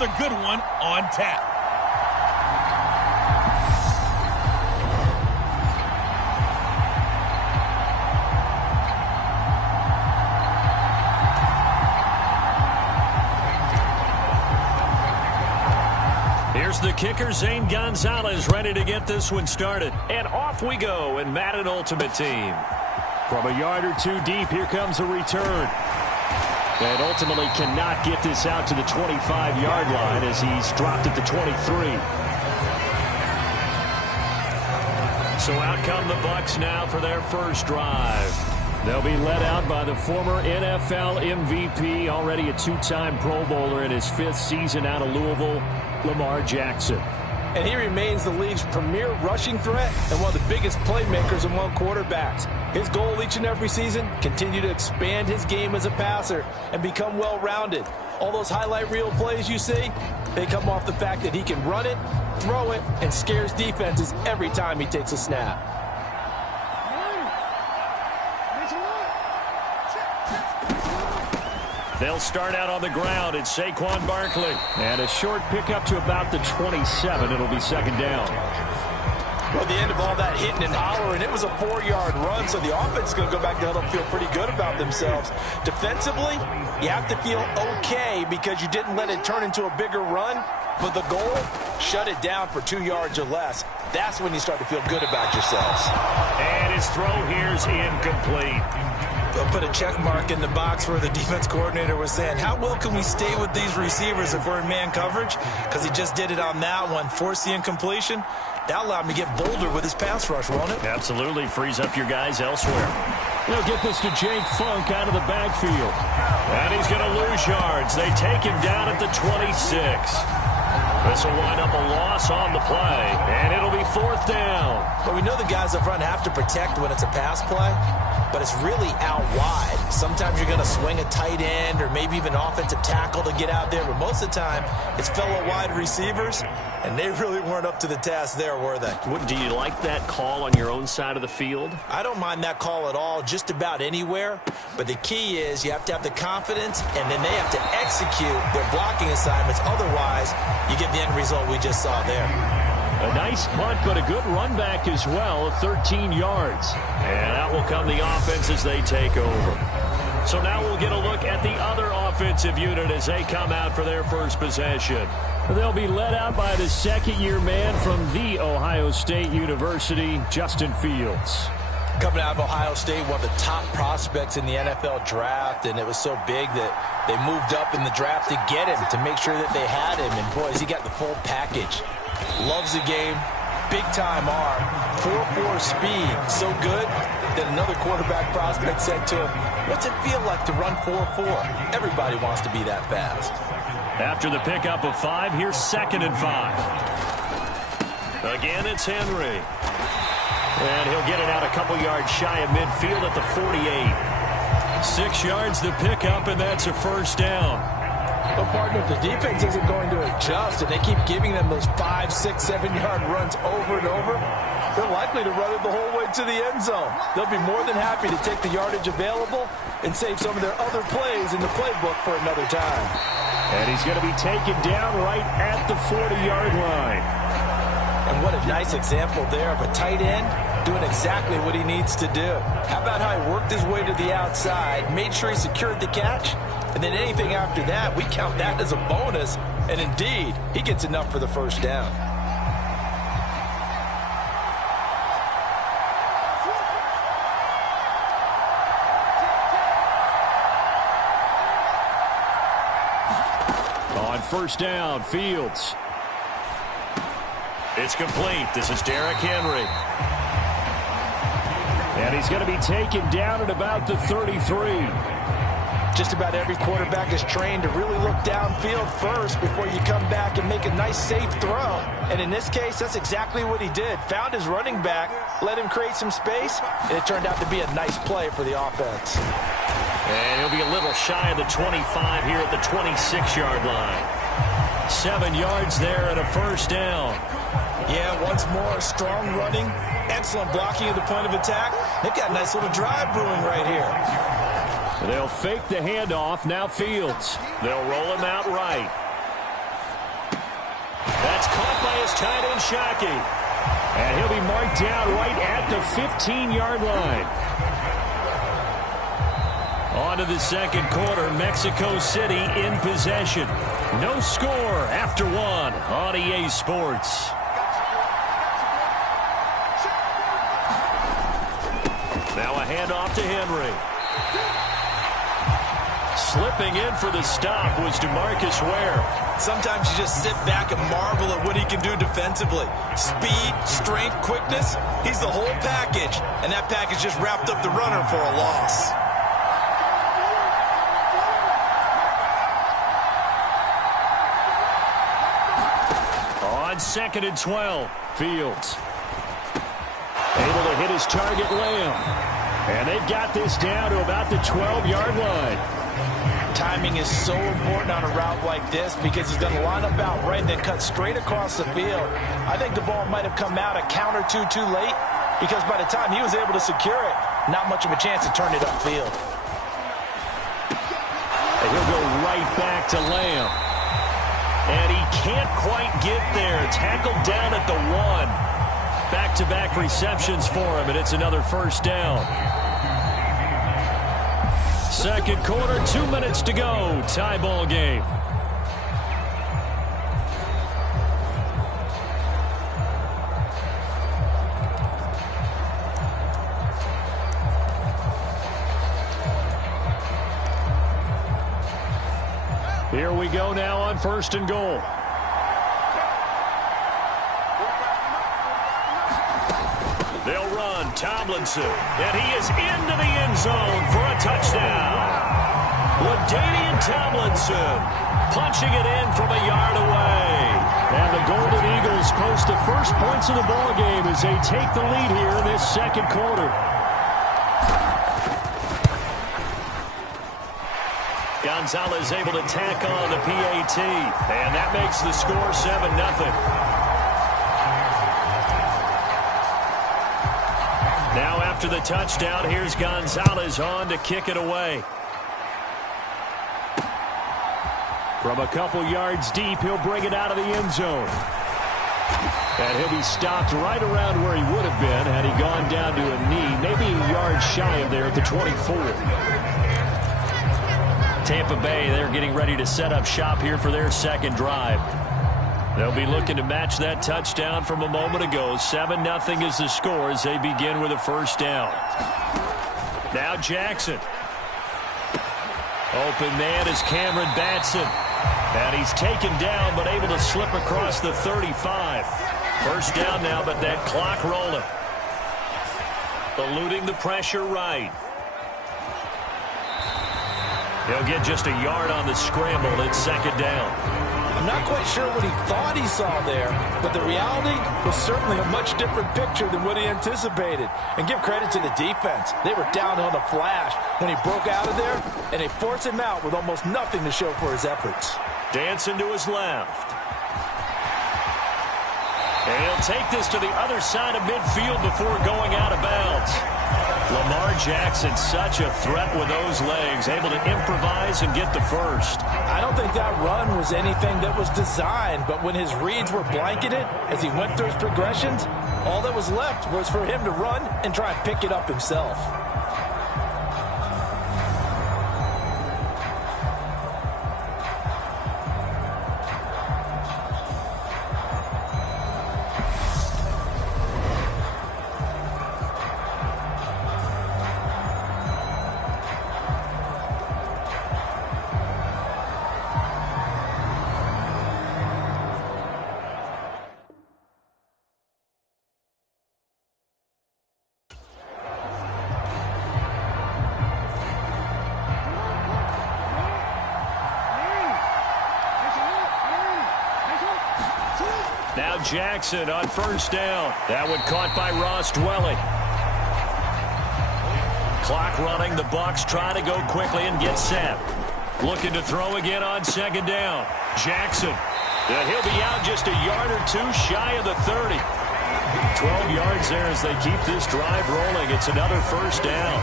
another good one on tap. Here's the kicker, Zane Gonzalez, ready to get this one started. And off we go in Madden Ultimate Team. From a yard or two deep, here comes a return. And ultimately cannot get this out to the 25-yard line as he's dropped at the 23. So out come the Bucs now for their first drive. They'll be led out by the former NFL MVP, already a two-time Pro Bowler in his 5th season out of Louisville, Lamar Jackson. And he remains the league's premier rushing threat and one of the biggest playmakers among quarterbacks. His goal each and every season, continue to expand his game as a passer and become well-rounded. All those highlight reel plays you see, they come off the fact that he can run it, throw it, and scares defenses every time he takes a snap. They'll start out on the ground. It's Saquon Barkley. And a short pickup to about the 27. It'll be second down. Well, at the end of all that hitting and hollering, it was a 4-yard run, so the offense is going to go back to feel pretty good about themselves. Defensively, you have to feel okay because you didn't let it turn into a bigger run. But the goal, shut it down for 2 yards or less. That's when you start to feel good about yourselves. And his throw here's incomplete. They'll put a check mark in the box where the defense coordinator was saying, how well can we stay with these receivers if we're in man coverage? Because he just did it on that one, forced the incompletion. That allowed him to get bolder with his pass rush, won't it? Absolutely. Frees up your guys elsewhere. They'll get this to Jake Funk out of the backfield. And he's going to lose yards. They take him down at the 26. This will wind up a loss on the play, and it'll be fourth down. But we know the guys up front have to protect when it's a pass play, but it's really out wide. Sometimes you're going to swing a tight end or maybe even offensive tackle to get out there, but most of the time it's fellow wide receivers, and they really weren't up to the task there, were they? Do you like that call on your own side of the field? I don't mind that call at all, just about anywhere, but the key is you have to have the confidence, and then they have to execute their blocking assignments. Otherwise, you get the end result we just saw there. A nice punt, but a good run back as well, 13 yards. And out will come the offense as they take over. So now we'll get a look at the other offensive unit as they come out for their first possession. They'll be led out by the second-year man from The Ohio State University, Justin Fields. Coming out of Ohio State, one of the top prospects in the NFL draft, and it was so big that they moved up in the draft to get him, to make sure that they had him. And, boys, he got the full package. Loves the game, big-time arm, 4.4 speed, so good that another quarterback prospect said to him, what's it feel like to run 4.4? Everybody wants to be that fast. After the pickup of 5, here's 2nd and 5. Again, it's Henry. And he'll get it out a couple yards shy of midfield at the 48. 6 yards the pickup, and that's a first down. But, partner, if the defense isn't going to adjust and they keep giving them those 5, 6, 7-yard runs over and over, they're likely to run it the whole way to the end zone. They'll be more than happy to take the yardage available and save some of their other plays in the playbook for another time. And he's going to be taken down right at the 40-yard line. And what a nice example there of a tight end doing exactly what he needs to do. How about how he worked his way to the outside, made sure he secured the catch, and then anything after that, we count that as a bonus. And indeed, he gets enough for the first down. On first down, Fields. It's complete. This is Derrick Henry. And he's going to be taken down at about the 33. Just about every quarterback is trained to really look downfield first before you come back and make a nice, safe throw. And in this case, that's exactly what he did. Found his running back, let him create some space, and it turned out to be a nice play for the offense. And he'll be a little shy of the 25 here at the 26-yard line. 7 yards there and a first down. Yeah, once more, strong running, excellent blocking at the point of attack. They've got a nice little drive brewing right here. They'll fake the handoff. Now Fields. They'll roll him out right. tight end Shockey. And he'll be marked down right at the 15-yard line. On to the second quarter, Mexico City in possession. No score after one on EA Sports. Now a handoff to Henry. Slipping in for the stop was DeMarcus Ware. Sometimes you just sit back and marvel at what he can do defensively. Speed, strength, quickness, he's the whole package. And that package just wrapped up the runner for a loss. On 2nd and 12, Fields. Able to hit his target, Lamb. And they've got this down to about the 12-yard line. Timing is so important on a route like this because he's going to line up out right and then cut straight across the field. I think the ball might have come out a count or two too late because by the time he was able to secure it, not much of a chance to turn it upfield. And he'll go right back to Lamb. And he can't quite get there. Tackled down at the 1. Back-to-back receptions for him, and it's another first down. Second quarter, 2 minutes to go. Tie ball game. Here we go now on 1st and goal. They'll run Tomlinson, and he is into the end zone for a touchdown. LaDainian Tomlinson punching it in from a yard away. And the Golden Eagles post the first points of the ball game as they take the lead here in this second quarter. Gonzalez able to tack on the PAT, and that makes the score 7-0. Now after the touchdown, here's Gonzalez on to kick it away. From a couple yards deep, he'll bring it out of the end zone. And he'll be stopped right around where he would have been had he gone down to a knee, maybe a yard shy of there at the 24. Tampa Bay, they're getting ready to set up shop here for their second drive. They'll be looking to match that touchdown from a moment ago. 7-0 is the score as they begin with a first down. Now Jackson. Open man is Cameron Batson. And he's taken down but able to slip across the 35. First down now, but that clock rolling. Eluding the pressure right. He'll get just a yard on the scramble. It's second down. I'm not quite sure what he thought he saw there, but the reality was certainly a much different picture than what he anticipated. And give credit to the defense. They were down on the flash when he broke out of there, and they forced him out with almost nothing to show for his efforts. Dancing to his left. And he'll take this to the other side of midfield before going out of bounds. Lamar Jackson, such a threat with those legs, able to improvise and get the first. I don't think that run was anything that was designed, but when his reads were blanketed as he went through his progressions, all that was left was for him to run and try and pick it up himself. Now Jackson on first down. That one caught by Ross Dwelly. Clock running. The Bucs try to go quickly and get set. Looking to throw again on second down. Jackson. And he'll be out just a yard or two shy of the 30. 12 yards there as they keep this drive rolling. It's another first down.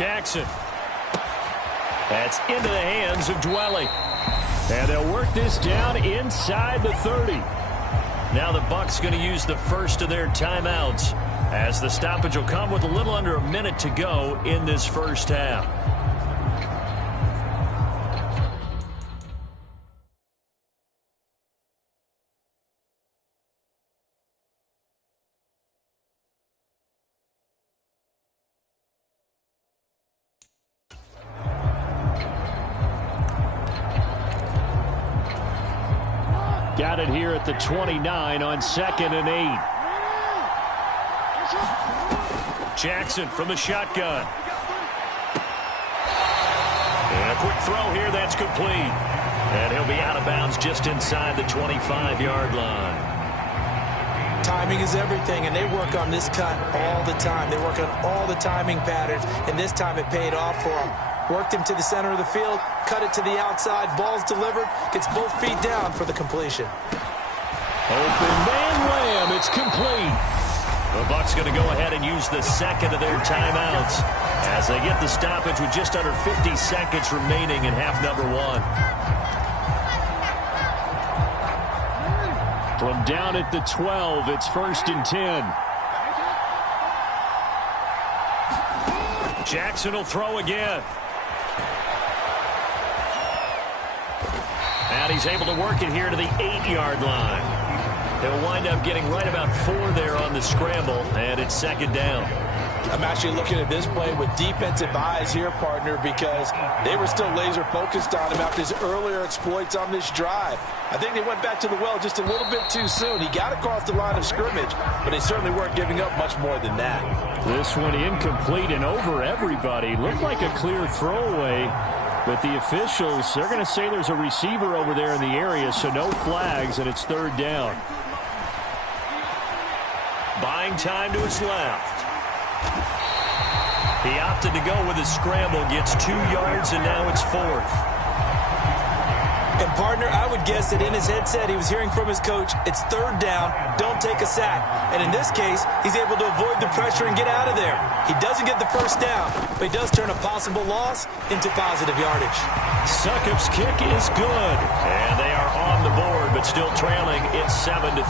Jackson. That's into the hands of Dwelly. And they'll work this down inside the 30. Now the Bucs going to use the first of their timeouts, as the stoppage will come with a little under a minute to go in this first half. Got it here at the 29 on 2nd and 8. Jackson from the shotgun. And a quick throw here, that's complete. And he'll be out of bounds just inside the 25-yard line. Timing is everything, and they work on this cut all the time. They work on all the timing patterns, and this time it paid off for them. Worked him to the center of the field, cut it to the outside, ball's delivered, gets both feet down for the completion. Open man Lamb, it's complete. The Bucs going to go ahead and use the second of their timeouts as they get the stoppage with just under 50 seconds remaining in half number 1. From down at the 12, it's 1st and 10. Jackson will throw again. And he's able to work it here to the 8-yard line. He'll wind up getting right about 4 there on the scramble, and it's 2nd down. I'm actually looking at this play with defensive eyes here, partner, because they were still laser focused on him after his earlier exploits on this drive. I think they went back to the well just a little bit too soon. He got across the line of scrimmage, but they certainly weren't giving up much more than that. This one incomplete and over everybody. Looked like a clear throwaway, but the officials, they're going to say there's a receiver over there in the area, so no flags, and it's 3rd down. Buying time to his left. He opted to go with his scramble, gets 2 yards, and now it's 4th. And, partner, I would guess that in his headset he was hearing from his coach, it's 3rd down, don't take a sack. And in this case, he's able to avoid the pressure and get out of there. He doesn't get the 1st down, but he does turn a possible loss into positive yardage. Succop's kick is good. And they are on the board, but still trailing. It's 7-3.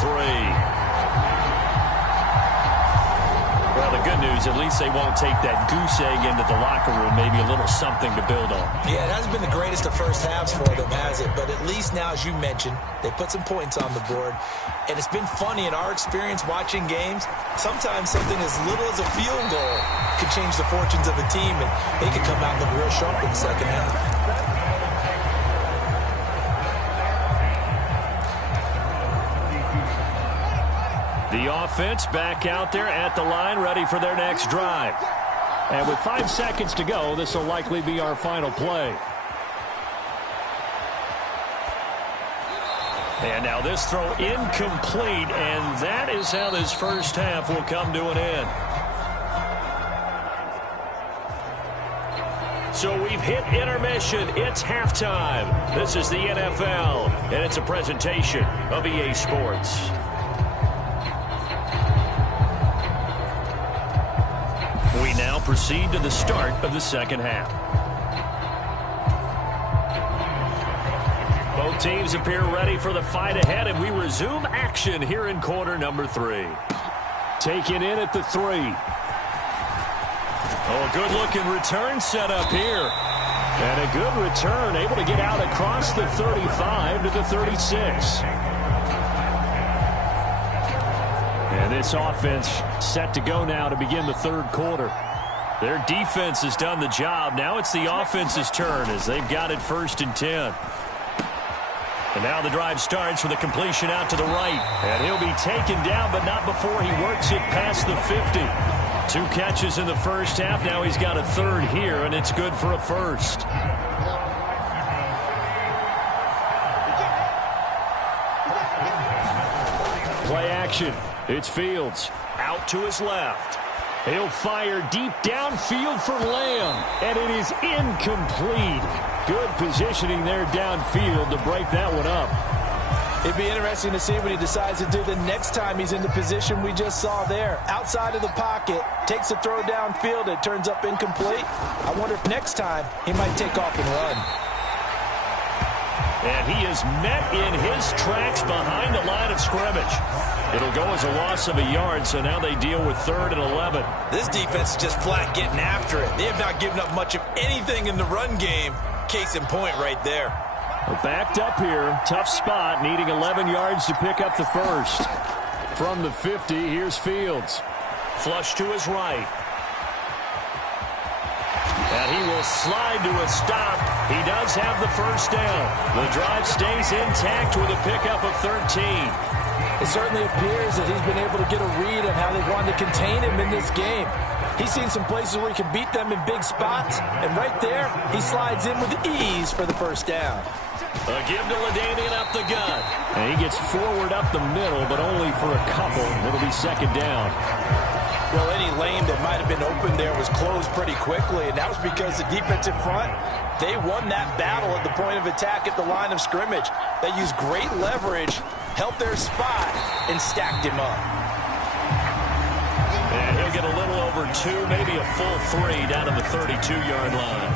Well, the good news, at least they won't take that goose egg into the locker room. Maybe a little something to build on. Yeah, it hasn't been the greatest of first halves for them, has it? But at least now, as you mentioned, they put some points on the board. And it's been funny in our experience watching games. Sometimes something as little as a field goal could change the fortunes of a team, and they could come out and look real sharp in the second half. The offense back out there at the line, ready for their next drive. And with 5 seconds to go, this will likely be our final play. And now this throw incomplete, and that is how this first half will come to an end. So we've hit intermission. It's halftime. This is the NFL, and it's a presentation of EA Sports. We now proceed to the start of the second half. Both teams appear ready for the fight ahead, and we resume action here in quarter number 3. Taken in at the 3. Oh, a good-looking return set up here. And a good return, able to get out across the 35 to the 36. And this offense set to go now to begin the 3rd quarter. Their defense has done the job. Now it's the offense's turn as they've got it 1st and 10. And now the drive starts with a completion out to the right. And he'll be taken down, but not before he works it past the 50. 2 catches in the first half. Now he's got a 3rd here, and it's good for a 1st. Play action. It's Fields out to his left. He'll fire deep downfield for Lamb, and it is incomplete. Good positioning there downfield to break that one up. It'd be interesting to see what he decides to do the next time he's in the position we just saw there. Outside of the pocket, takes a throw downfield, it turns up incomplete. I wonder if next time he might take off and run. And he is met in his tracks behind the line of scrimmage. It'll go as a loss of a yard, so now they deal with 3rd and 11. This defense is just flat getting after it. They have not given up much of anything in the run game. Case in point right there. We're backed up here. Tough spot, needing 11 yards to pick up the first. From the 50, here's Fields. Flush to his right. And he will slide to a stop. He does have the first down. The drive stays intact with a pickup of 13. It certainly appears that he's been able to get a read on how they wanted to contain him in this game. He's seen some places where he can beat them in big spots, and right there, he slides in with ease for the first down. A give to LaDainian up the gut. And he gets forward up the middle, but only for a couple. It'll be 2nd down. Well, any lane that might have been open there was closed pretty quickly, and that was because the defensive front, they won that battle at the point of attack at the line of scrimmage. They used great leverage, held their spot, and stacked him up. And he'll get a little over 2, maybe a full 3 down to the 32-yard line.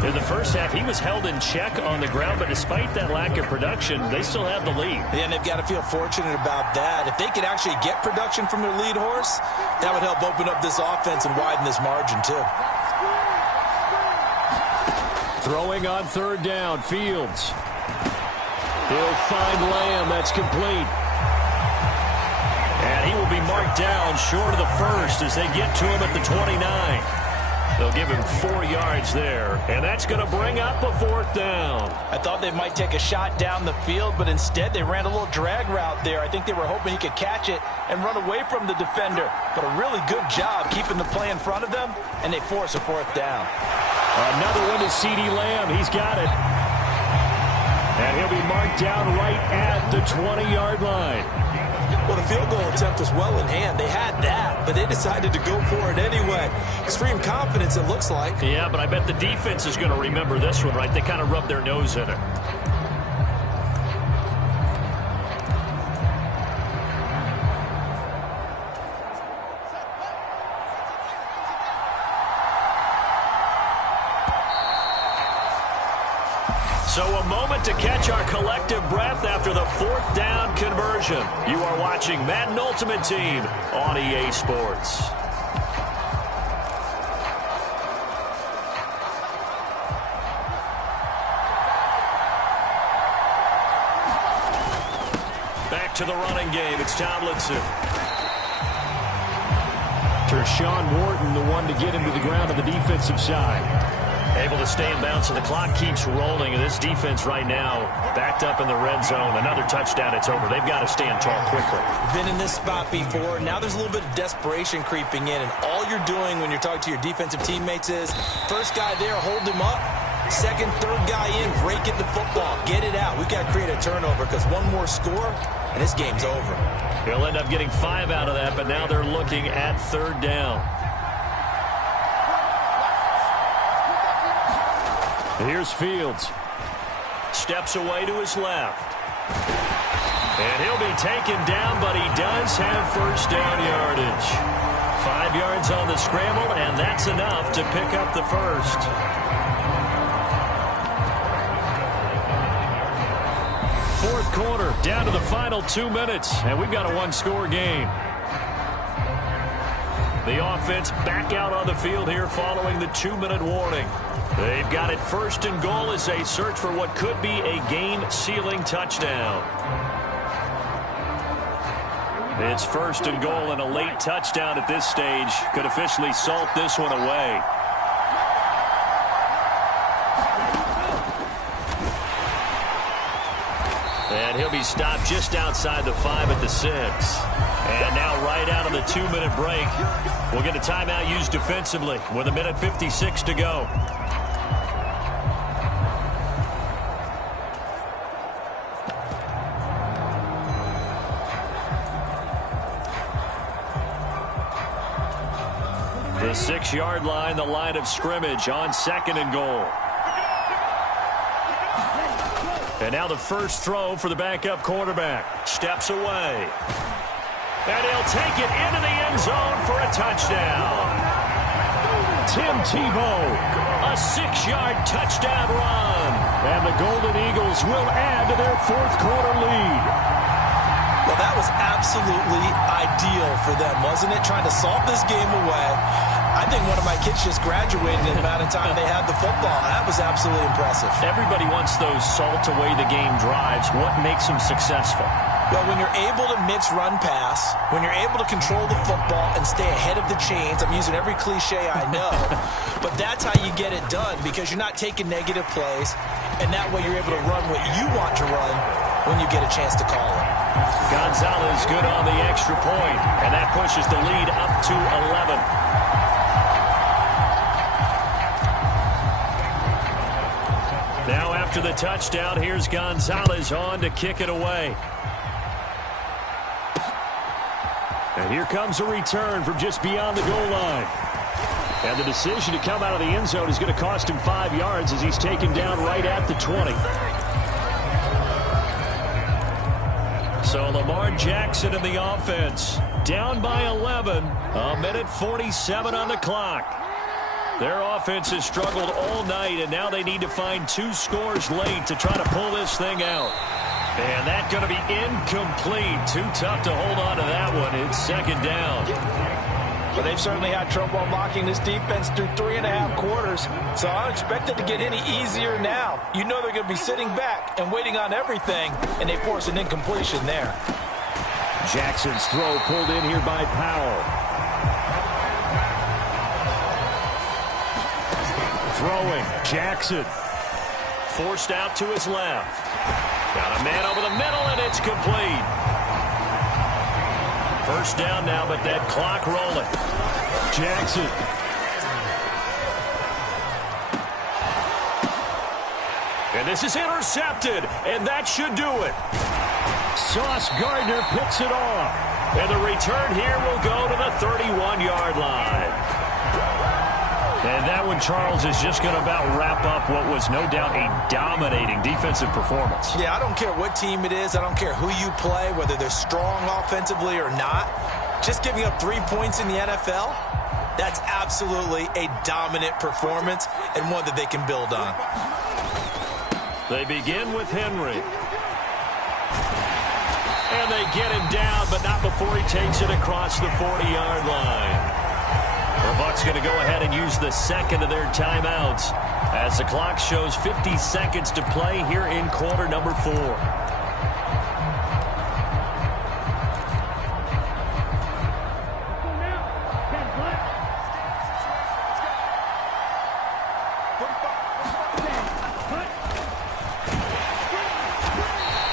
In the first half, he was held in check on the ground, but despite that lack of production, they still have the lead. Yeah, and they've got to feel fortunate about that. If they could actually get production from their lead horse, that would help open up this offense and widen this margin, too. Throwing on 3rd down, Fields. He'll find Lamb. That's complete. And he will be marked down short of the first as they get to him at the 29. They'll give him 4 yards there, and that's going to bring up a 4th down. I thought they might take a shot down the field, but instead they ran a little drag route there. I think they were hoping he could catch it and run away from the defender. But a really good job keeping the play in front of them, and they force a 4th down. Another one is CeeDee Lamb. He's got it. And he'll be marked down right at the 20-yard line. Well, the field goal attempt was well in hand. They had that, but they decided to go for it anyway. Extreme confidence, it looks like. Yeah, but I bet the defense is going to remember this one, right? They kind of rubbed their nose in it. So a moment to catch our collective breath after the 4th down conversion. You are watching Madden Ultimate Team on EA Sports. Back to the running game. It's Tomlinson. Tershawn Wharton, the one to get him to the ground on the defensive side. Able to stay in bounds, so the clock keeps rolling, and this defense right now backed up in the red zone. Another touchdown, it's over. They've got to stand tall quickly. Been in this spot before. Now there's a little bit of desperation creeping in, and all you're doing when you're talking to your defensive teammates is first guy there, hold him up. Second, third guy in, break it the football. Get it out. We've got to create a turnover because one more score, and this game's over. They'll end up getting 5 out of that, but now they're looking at 3rd down. Here's Fields. Steps away to his left. And he'll be taken down, but he does have first down yardage. 5 yards on the scramble, and that's enough to pick up the first. Fourth quarter, down to the final 2 minutes, and we've got a 1-score game. The offense back out on the field here following the 2-minute warning. They've got it 1st and goal as they search for what could be a game-sealing touchdown. It's 1st and goal, and a late touchdown at this stage could officially salt this one away. And he'll be stopped just outside the 5 at the 6. And now right out of the 2-minute break, we'll get a timeout used defensively with 1:56 to go. The 6-yard line, the line of scrimmage on 2nd and goal. And now the first throw for the backup quarterback. Steps away. And he'll take it into the end zone for a touchdown. Tim Tebow, a 6-yard touchdown run. And the Golden Eagles will add to their fourth quarter lead. Well, that was absolutely ideal for them, wasn't it? Trying to salt this game away. I think one of my kids just graduated in the amount of time they had the football. That was absolutely impressive. Everybody wants those salt away the game drives. What makes them successful? Well, when you're able to mix run pass, when you're able to control the football and stay ahead of the chains, I'm using every cliche I know, but that's how you get it done because you're not taking negative plays, and that way you're able to run what you want to run when you get a chance to call it. Gonzalez good on the extra point, and that pushes the lead up to 11. Now after the touchdown, here's Gonzalez on to kick it away. And here comes a return from just beyond the goal line. And the decision to come out of the end zone is going to cost him 5 yards as he's taken down right at the 20. So Lamar Jackson in the offense. Down by 11. A minute 47 on the clock. Their offense has struggled all night, and now they need to find 2 scores late to try to pull this thing out. And that's going to be incomplete. Too tough to hold on to that one. It's second down. But they've certainly had trouble unlocking this defense through 3.5 quarters. So I don't expect it to get any easier now. You know they're going to be sitting back and waiting on everything, and they force an incompletion there. Jackson's throw pulled in here by Powell. Throwing, Jackson. Forced out to his left. Got a man over the middle, and it's complete. First down now, but that clock rolling. Jackson. And this is intercepted, and that should do it. Sauce Gardner picks it off. And the return here will go to the 31-yard line. And that one, Charles, is just going to about wrap up what was no doubt a dominating defensive performance. Yeah, I don't care what team it is. I don't care who you play, whether they're strong offensively or not. Just giving up 3 points in the NFL, that's absolutely a dominant performance and one that they can build on. They begin with Henry. And they get him down, but not before he takes it across the 40-yard line. The Bucs going to go ahead and use the second of their timeouts as the clock shows 50 seconds to play here in quarter number 4.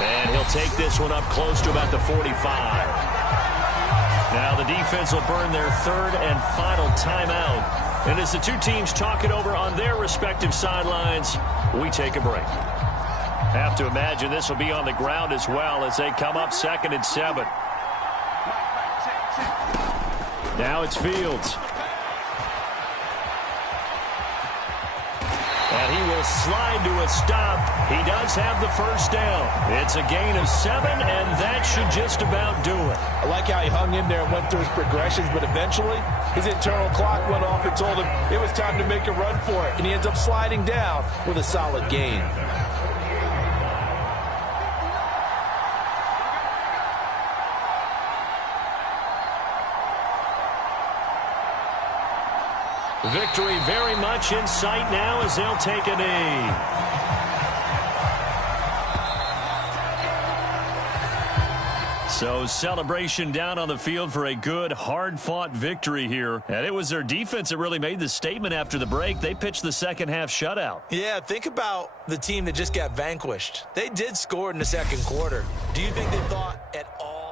And he'll take this one up close to about the 45. Now the defense will burn their third and final timeout. And as the two teams talk it over on their respective sidelines, we take a break. Have to imagine this will be on the ground as well as they come up 2nd and 7. Now it's Fields. And he will slide to a stop. He does have the first down. It's a gain of 7, and that should just about do it. I like how he hung in there and went through his progressions, but eventually his internal clock went off and told him it was time to make a run for it, and he ends up sliding down with a solid gain. Victory very much in sight now as they'll take a knee. So celebration down on the field for a good, hard-fought victory here. And it was their defense that really made the statement after the break. They pitched the second-half shutout. Yeah, think about the team that just got vanquished. They did score in the second quarter. Do you think they thought at all